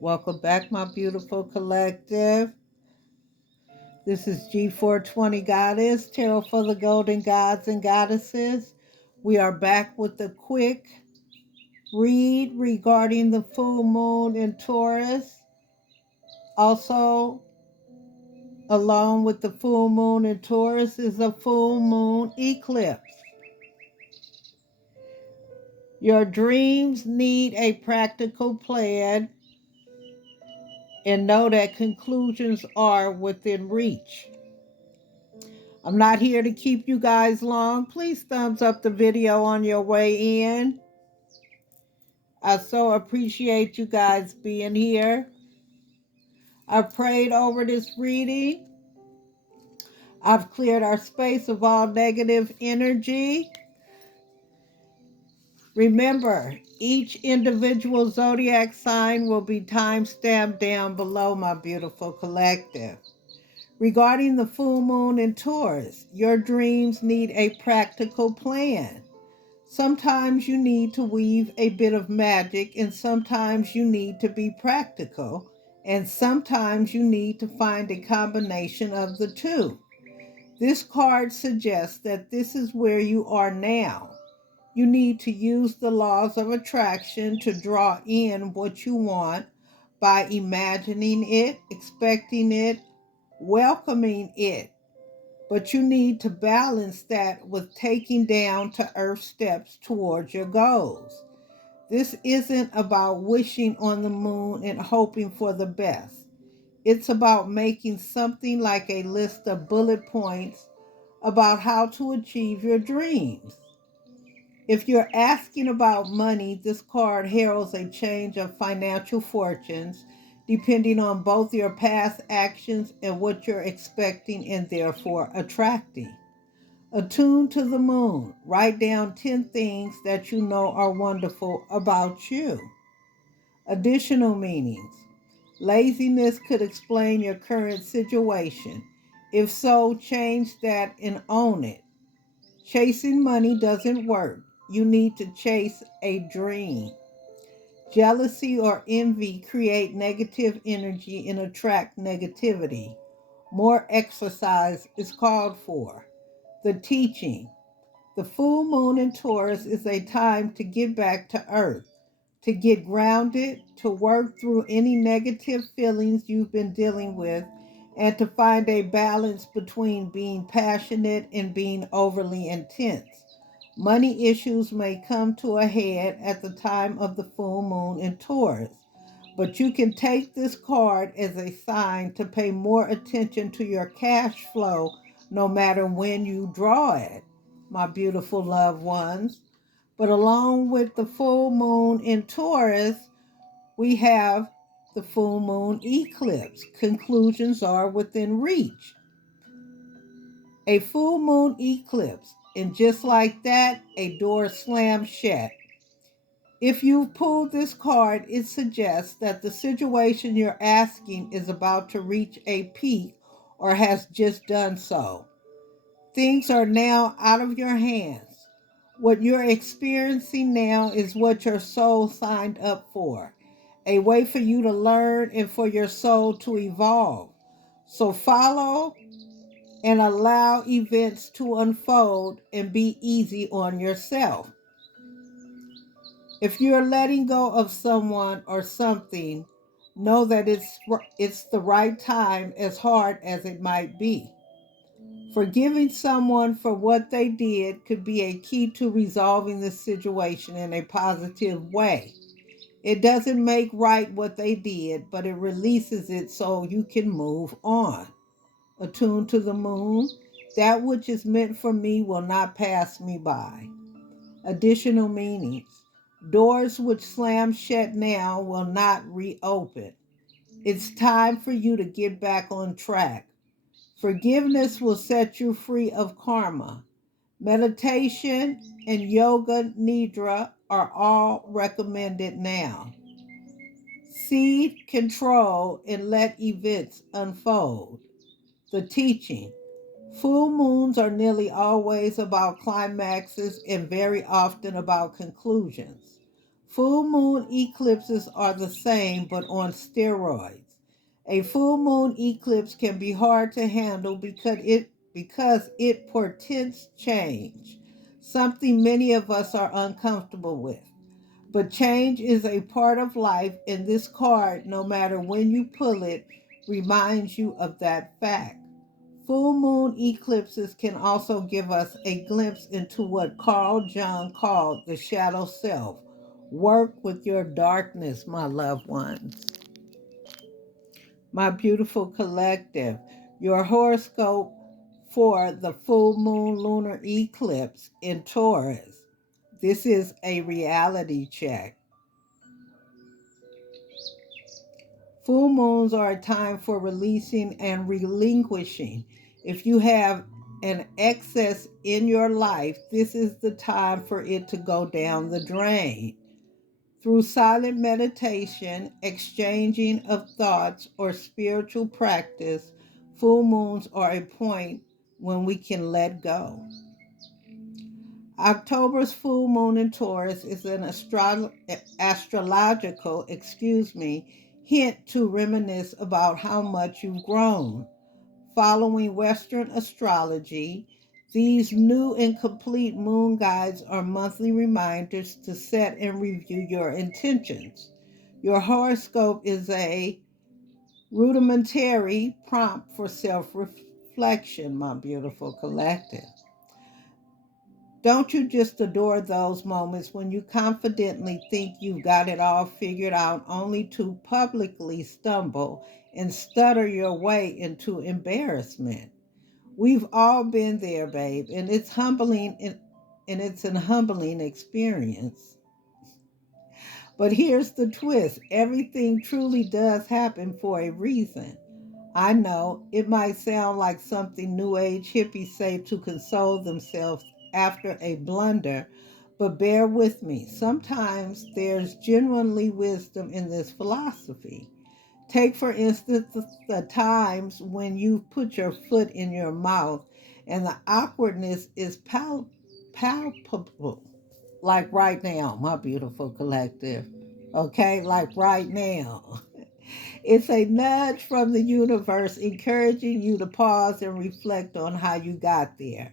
Welcome back, my beautiful collective. This is G420 Goddess, Tarot for the Golden Gods and Goddesses. We are back with a quick read regarding the full moon in Taurus. Also, along with the full moon in Taurus is a full moon eclipse. Your dreams need a practical plan, and know that conclusions are within reach. I'm not here to keep you guys long. Please thumbs up the video on your way in. I so appreciate you guys being here. I've prayed over this reading. I've cleared our space of all negative energy. Remember, each individual zodiac sign will be time-stamped down below, my beautiful collective. Regarding the full moon in Taurus, your dreams need a practical plan. Sometimes you need to weave a bit of magic, and sometimes you need to be practical, and sometimes you need to find a combination of the two. This card suggests that this is where you are now. You need to use the laws of attraction to draw in what you want by imagining it, expecting it, welcoming it. But you need to balance that with taking down to earth steps towards your goals. This isn't about wishing on the moon and hoping for the best. It's about making something like a list of bullet points about how to achieve your dreams. If you're asking about money, this card heralds a change of financial fortunes depending on both your past actions and what you're expecting and therefore attracting. Attune to the moon. Write down 10 things that you know are wonderful about you. Additional meanings. Laziness could explain your current situation. If so, change that and own it. Chasing money doesn't work. You need to chase a dream. Jealousy or envy create negative energy and attract negativity. More exercise is called for. The teaching. The full moon in Taurus is a time to get back to earth, to get grounded, to work through any negative feelings you've been dealing with, and to find a balance between being passionate and being overly intense. Money issues may come to a head at the time of the full moon in Taurus, but you can take this card as a sign to pay more attention to your cash flow no matter when you draw it, my beautiful loved ones. But along with the full moon in Taurus, we have the full moon eclipse. Conclusions are within reach. A full moon eclipse, and just like that, a door slams shut. If you've pulled this card, it suggests that the situation you're asking is about to reach a peak or has just done so. Things are now out of your hands. What you're experiencing now is what your soul signed up for, a way for you to learn and for your soul to evolve. So follow and allow events to unfold and be easy on yourself. If you're letting go of someone or something, know that it's the right time, as hard as it might be. Forgiving someone for what they did could be a key to resolving the situation in a positive way. It doesn't make right what they did, but it releases it so you can move on. Attuned to the moon, that which is meant for me will not pass me by. Additional meanings. Doors which slam shut now will not reopen. It's time for you to get back on track. Forgiveness will set you free of karma. Meditation and yoga nidra are all recommended now. Seed control and let events unfold. The teaching. Full moons are nearly always about climaxes and very often about conclusions. Full moon eclipses are the same but on steroids. A full moon eclipse can be hard to handle because it portends change, something many of us are uncomfortable with. But change is a part of life, and this card, no matter when you pull it, reminds you of that fact. Full moon eclipses can also give us a glimpse into what Carl Jung called the shadow self. Work with your darkness, my loved ones. My beautiful collective, your horoscope for the full moon lunar eclipse in Taurus. This is a reality check. Full moons are a time for releasing and relinquishing. If you have an excess in your life, this is the time for it to go down the drain. Through silent meditation, exchanging of thoughts, or spiritual practice, full moons are a point when we can let go. October's full moon in Taurus is an astrological, hint to reminisce about how much you've grown. Following Western astrology, these new and complete moon guides are monthly reminders to set and review your intentions. Your horoscope is a rudimentary prompt for self reflection, my beautiful collective. Don't you just adore those moments when you confidently think you've got it all figured out only to publicly stumble and stutter your way into embarrassment? We've all been there, babe, and it's it's an humbling experience. But here's the twist. Everything truly does happen for a reason. I know it might sound like something New Age hippies say to console themselves after a blunder, but bear with me. Sometimes there's genuinely wisdom in this philosophy. Take, for instance, the times when you've put your foot in your mouth and the awkwardness is palpable, like right now, my beautiful collective. Okay, like right now. It's a nudge from the universe encouraging you to pause and reflect on how you got there.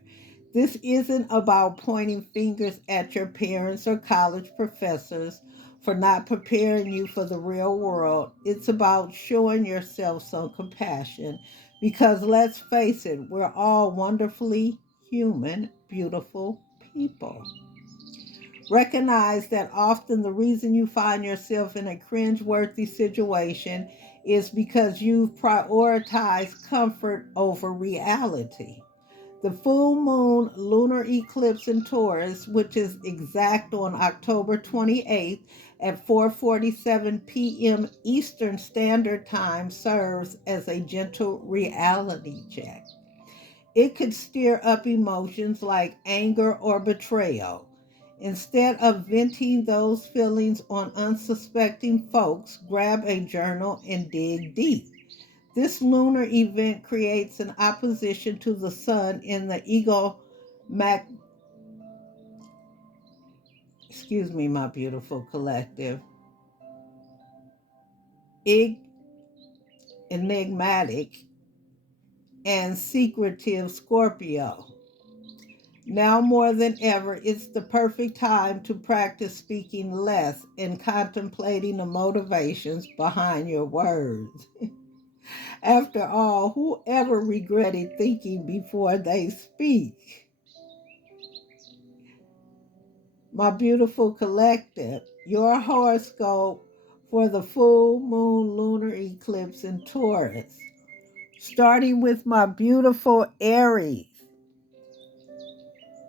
This isn't about pointing fingers at your parents or college professors for not preparing you for the real world. It's about showing yourself some compassion because let's face it, we're all wonderfully human, beautiful people. Recognize that often the reason you find yourself in a cringe-worthy situation is because you've prioritized comfort over reality. The full moon lunar eclipse in Taurus, which is exact on October 28th at 4:47 p.m. Eastern Standard Time, serves as a gentle reality check. It could stir up emotions like anger or betrayal. Instead of venting those feelings on unsuspecting folks, grab a journal and dig deep. This lunar event creates an opposition to the sun in the mac excuse me, my beautiful collective, ig- enigmatic and secretive Scorpio. Now more than ever, it's the perfect time to practice speaking less and contemplating the motivations behind your words. After all, whoever regretted thinking before they speak? My beautiful collective, your horoscope for the full moon lunar eclipse in Taurus. Starting with my beautiful Aries.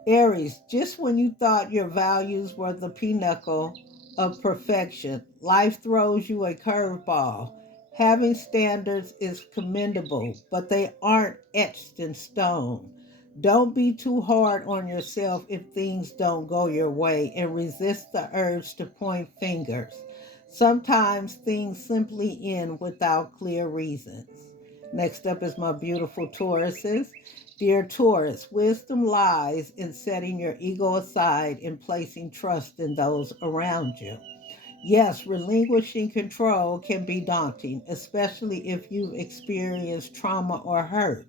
Aries, just when you thought your values were the pinnacle of perfection, life throws you a curveball. Having standards is commendable, but they aren't etched in stone. Don't be too hard on yourself if things don't go your way and resist the urge to point fingers. Sometimes things simply end without clear reasons. Next up is my beautiful Tauruses. Dear Taurus, wisdom lies in setting your ego aside and placing trust in those around you. Yes, relinquishing control can be daunting, especially if you've experienced trauma or hurt.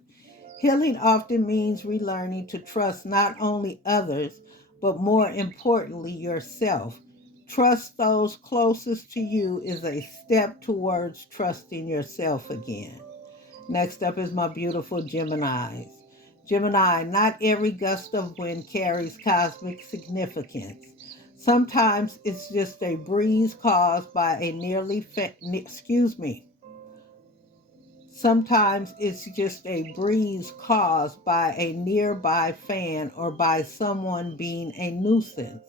Healing often means relearning to trust not only others, but more importantly, yourself. Trust those closest to you is a step towards trusting yourself again. Next up is my beautiful Geminis. Gemini, not every gust of wind carries cosmic significance. Sometimes it's just a breeze caused by a Sometimes it's just a breeze caused by a nearby fan or by someone being a nuisance.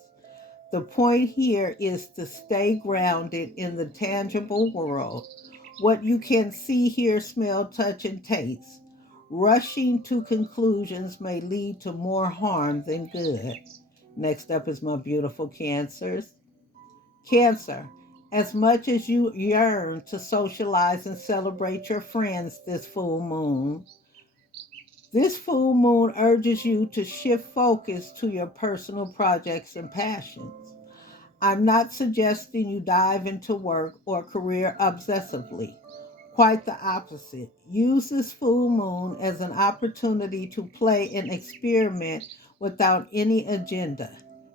The point here is to stay grounded in the tangible world, what you can see, hear, smell, touch, and taste. Rushing to conclusions may lead to more harm than good. Next up is my beautiful Cancers. Cancer, as much as you yearn to socialize and celebrate your friends this full moon urges you to shift focus to your personal projects and passions. I'm not suggesting you dive into work or career obsessively. Quite the opposite. Use this full moon as an opportunity to play and experiment without any agenda.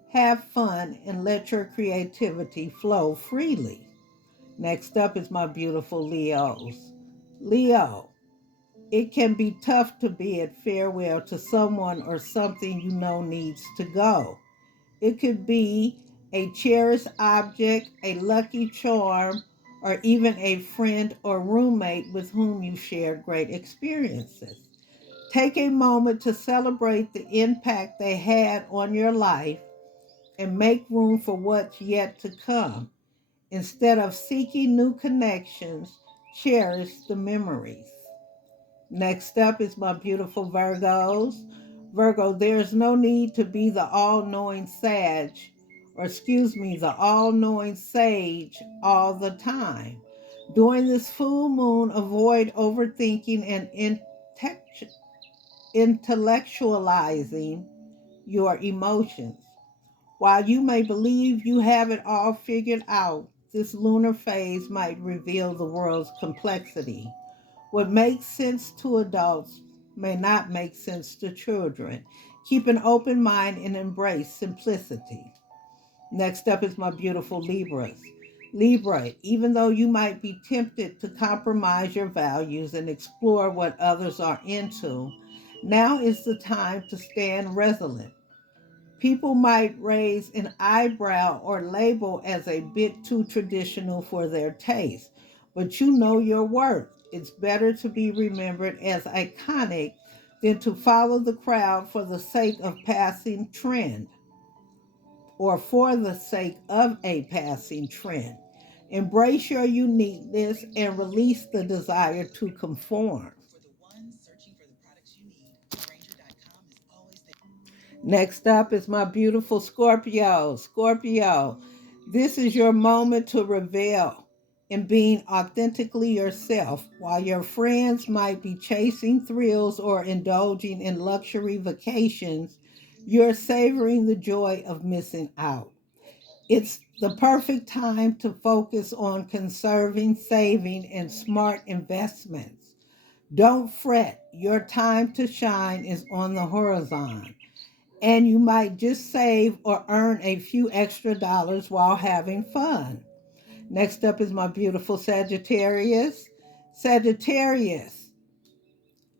Have fun and let your creativity flow freely. Next up is my beautiful Leos. Leo, it can be tough to bid farewell to someone or something you know needs to go. It could be a cherished object, a lucky charm, or even a friend or roommate with whom you shared great experiences. Take a moment to celebrate the impact they had on your life and make room for what's yet to come. Instead of seeking new connections, cherish the memories. Next up is my beautiful Virgos. Virgo, there's no need to be the all-knowing the all-knowing sage all the time. During this full moon, avoid overthinking and intellectualizing your emotions. While you may believe you have it all figured out, this lunar phase might reveal the world's complexity. What makes sense to adults may not make sense to children. Keep an open mind and embrace simplicity. Next up is my beautiful Libras. Libra, even though you might be tempted to compromise your values and explore what others are into, now is the time to stand resolute. People might raise an eyebrow or label as a bit too traditional for their taste, but you know your worth. It's better to be remembered as iconic than to follow the crowd for the sake of passing trend or for the sake of a passing trend. Embrace your uniqueness and release the desire to conform. Next up is my beautiful Scorpio. Scorpio, this is your moment to revel in being authentically yourself. While your friends might be chasing thrills or indulging in luxury vacations, you're savoring the joy of missing out. It's the perfect time to focus on conserving, saving, and smart investments. Don't fret, your time to shine is on the horizon, and you might just save or earn a few extra dollars while having fun. Next up is my beautiful Sagittarius. Sagittarius,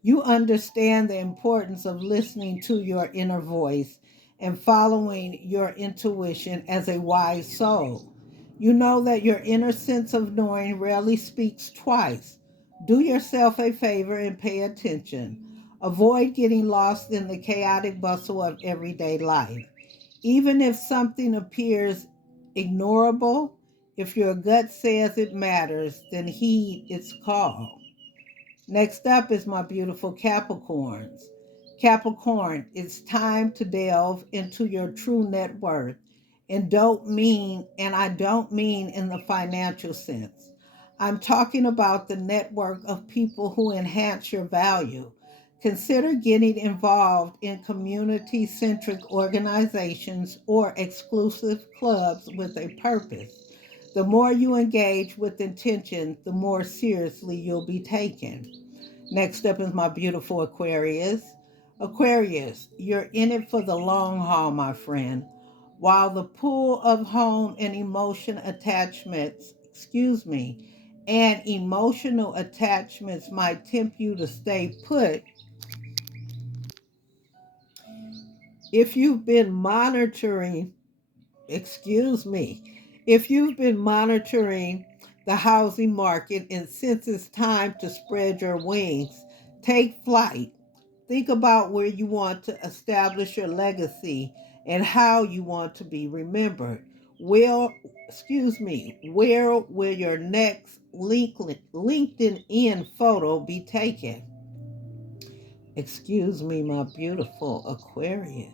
you understand the importance of listening to your inner voice and following your intuition as a wise soul. You know that your inner sense of knowing rarely speaks twice. Do yourself a favor and pay attention. Avoid getting lost in the chaotic bustle of everyday life. Even if something appears ignorable, if your gut says it matters, then heed its call. Next up is my beautiful Capricorns. Capricorn, it's time to delve into your true net worth. And I don't mean in the financial sense. I'm talking about the network of people who enhance your value. Consider getting involved in community centric organizations or exclusive clubs with a purpose. The more you engage with intention, the more seriously you'll be taken. Next up is my beautiful Aquarius. Aquarius, you're in it for the long haul, my friend. While the pull of home and emotional attachments might tempt you to stay put, if you've been monitoring, if you've been monitoring the housing market and since it's time to spread your wings, take flight. Think about where you want to establish your legacy and how you want to be remembered. Where will your next LinkedIn photo be taken? Excuse me, my beautiful Aquarius.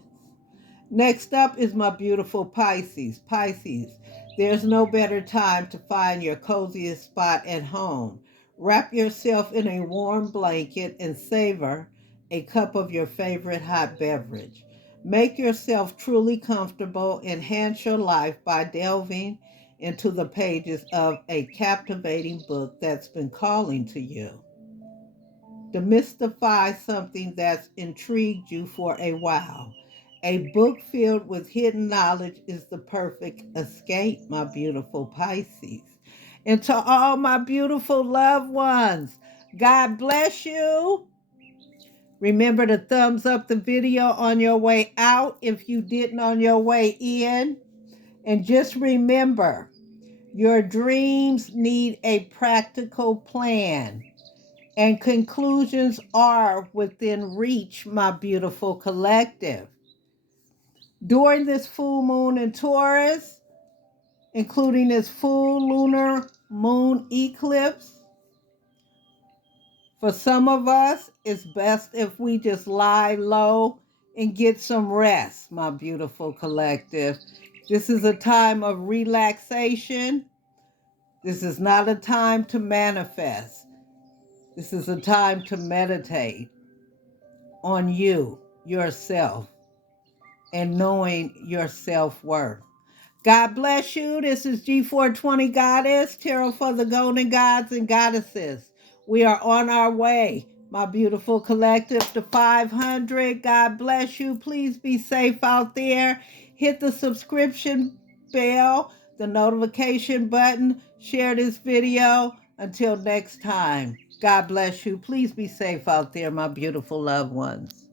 Next up is my beautiful Pisces. Pisces, there's no better time to find your coziest spot at home. Wrap yourself in a warm blanket and savor a cup of your favorite hot beverage. Make yourself truly comfortable. Enhance your life by delving into the pages of a captivating book that's been calling to you. Demystify something that's intrigued you for a while. A book filled with hidden knowledge is the perfect escape, my beautiful Pisces. And to all my beautiful loved ones, God bless you. Remember to thumbs up the video on your way out if you didn't on your way in. And just remember, your dreams need a practical plan. And conclusions are within reach, my beautiful collective. During this full moon in Taurus, including this full lunar moon eclipse, for some of us, it's best if we just lie low and get some rest, my beautiful collective. This is a time of relaxation. This is not a time to manifest. This is a time to meditate on you, yourself, and knowing your self-worth. God bless you. This is G420 Goddess, Tarot for the Golden Gods and Goddesses. We are on our way, my beautiful collective, to 500. God bless you. Please be safe out there. Hit the subscription bell, the notification button. Share this video. Until next time, God bless you. Please be safe out there, my beautiful loved ones.